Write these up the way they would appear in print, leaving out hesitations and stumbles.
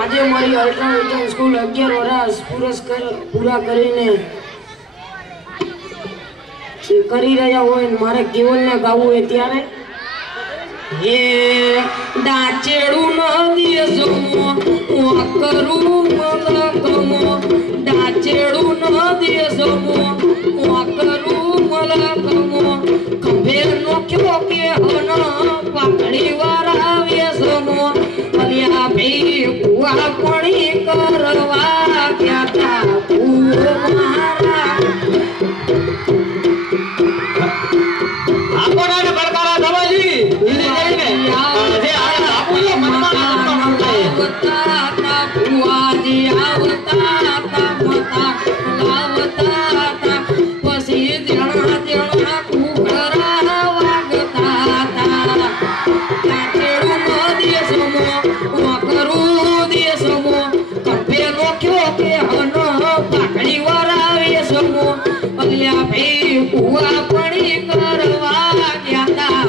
આજે મારી ultra school 11 વર્ષ પૂરા કરીને કરી રહ્યા હોય મારે કેવલને ગાવું હોય ત્યારે એ ડાચેડું ન દેશમો કરું મલકમો ડાચેડું ન દેશમો કરું મલકમો ખંભે નો ક્યો કે હન પાકડી વાળા વેસમો અલ્યા ભઈ કુવા પણી કરવા ગયા તા મારા આપોને બળકારા ધવાજી જે આ બાપુએ મનમાં આવતા ભુવાજી આવતા મતા લાવતા પછી દેણા કુકરા વાગતા કાચેડું દેશમો કરું દેશમો કંપે લોખ્યો કે હન પાકડી વાળા વેશમો અલ્યા ભઈ કુવા પણી કરવા ગયા તા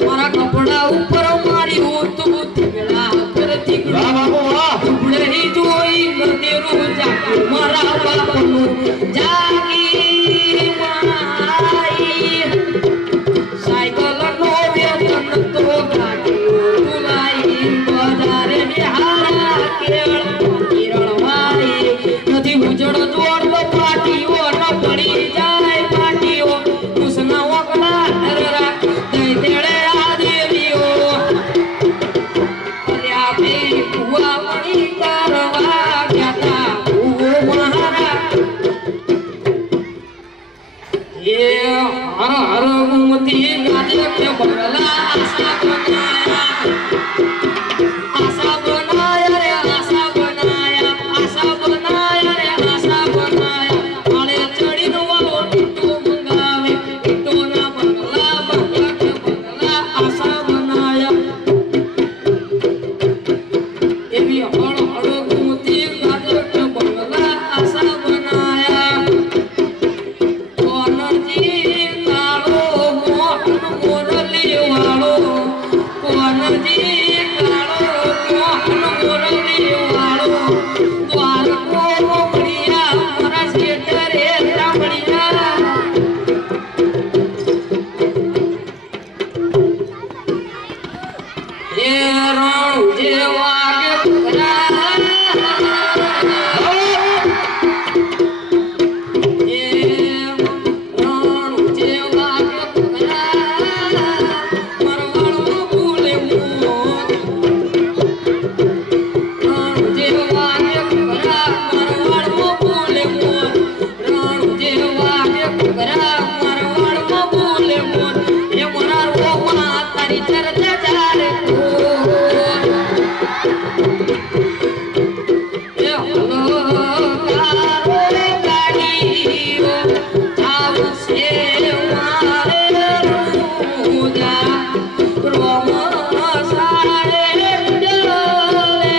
મારા કપડા ઉપર મારી હોતું થીગડા પર થીગડા બાબુ વાહ ઉડે જોઈ ગદેરું જાગી મારા બાપનું જાગી માઈ સાયકલ નો વેતન તો ગાડી ઉલાઈ બજારે બિહારા કેળ કિરણવાઈ નથી ઉજળ જોડ પાટીઓ ન પડી જાય પાટીઓ કુસના વકડા ધરરા દઈ તેડે આ દેવીઓ અલ્યા ભઈ કુવા મણી કરવા ગયા તા કુવો મારા એ હર હર ગુમતી ગાજે કે બગલા આશા બનાયા રે આશા બનાયા રે આશા બનાયા આલે ચડી નો વાળો ટીટો મંગાવે ટીટો ના બગલા બગલા આશા બનાયા એવી હળ હળ ગુમતી ગાજે કે બગલા આશા બનાયા કોનજી કાળો મોહન મોરલી વાળો કોનજી કાળો મોહન મોરલી વાળો દ્વારકો મળ્યા મારા શેઠ રે રામણિયા એ રણ જેવા કે ઘોઘરા એ રણ જેવા કે ઘોઘરા મરવાડો બોલે મોત રણ જેવા કે ઘોઘરા મરવાડો બોલે મોત રણ જેવા કે ઘોઘરા મરવાડો બોલે મોત એ મોરા રોમાં તારી ચર્ચા ચાલે એ હલો કારો ગાડીઓ આવશે મારે રૂજા રોમ સારે ડલે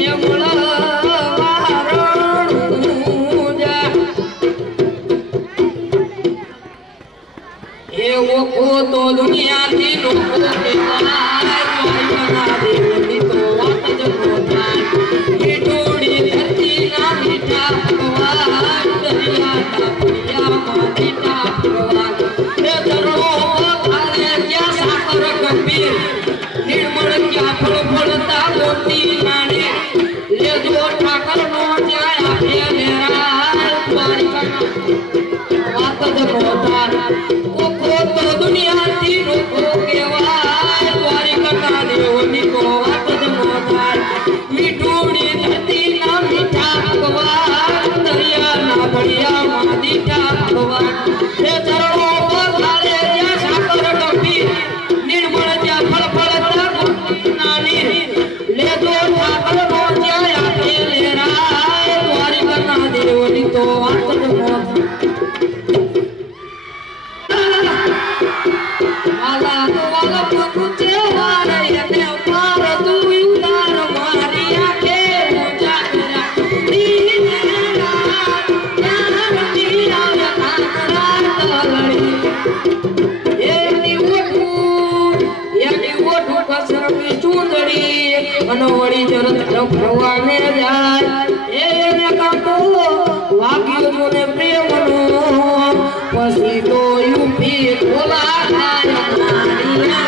એ મળવા રણુજા એવો તો દુનિયાથી લોકો કહેવાય બના દેવની તો વાત જ નો થાય મીઠોડી ધરતી ના મીઠા ભગવાન દરિયાના દરિયામાં મીઠા ભગવાન એ ધરણો ભારે ક્યાં સાકર ગંભીર નિર્મળ ક્યાં ફળ ફળતા મોતી નાણે લેજો ઠાકર નો જ્યાં આપે લેરાય દ્વારિકા વાત જ નો થાય લોકો તો દુનિયાથી લોકો કહેવાય કસરમી ચૂંદડી અને વળી જરત રખડવાને જાય એને કાંતો વાગ્યો જોને પ્રેમનો પછી તો યુપી ખોલા થાય